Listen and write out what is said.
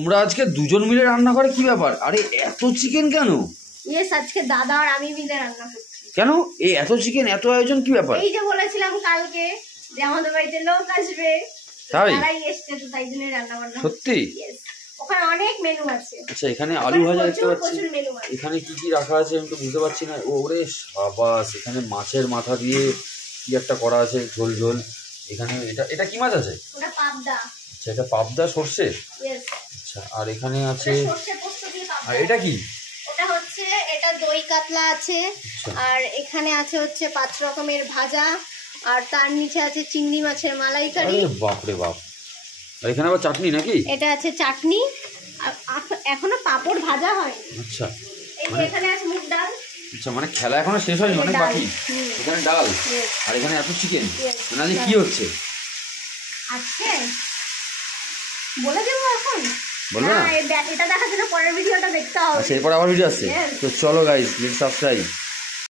তোমরা আজকে দুজন মিলে রান্না করে কি ব্যাপার? আরে এত চিকেন কেন? ইয়েস, আজকে দাদা আর আমি মিলে রান্না করছি। কেন এই এত চিকেন, এত আয়োজন, কি ব্যাপার? এই যে বলেছিলাম কালকে যে আমাদের বাড়িতে লোক আসবে, তারাই এসছে, তো তাই জন্য রান্না বান্না। সত্যি? ওখানে অনেক মেনু আছে। আচ্ছা, এখানে আলু ভাজা দেখতে পাচ্ছি। এখানে কি কি রাখা আছে আমি তো বুঝতে পারছি না। ওরে সাবাস, এখানে মাছের মাথা দিয়ে কি একটা করা আছে, ঝোল ঝোল। এখানে এটা কি মাছ আছে? ওটা পাবদা। আচ্ছা, এটা পাবদা সর্ষে। ইয়েস। আচ্ছা, আর এখানে আছে সর্ষে পোস্ত দিয়ে পাবদা। আর এটা কি? ওটা হচ্ছে, এটা দই কাতলা আছে। আর এখানে আছে হচ্ছে 5 রকমের ভাজা, আর তার নিচে আছে চিংড়ি মাছের মালাইকারি। আরে বাপ রে বাপ। আর এখানে আবার চাটনি নাকি? এটা আছে চাটনি, এখনো পাপড় ভাজা হয়নি। আচ্ছা, এখানে আছে মুগ ডাল। আচ্ছা, মানে খেলা এখনো শেষ হয়নি, অনেক বাকি। এখানে ডাল, আর এখানে এত চিকেন। মানে কি হচ্ছে আজকে বলে দেবো এখন? বলবে না? এটা দেখার জন্য পরের ভিডিওটা দেখতে হবে। আচ্ছা, এরপর আবার ভিডিও আসছে। তো চলো গাইস, লেটস সাবস্ক্রাইব।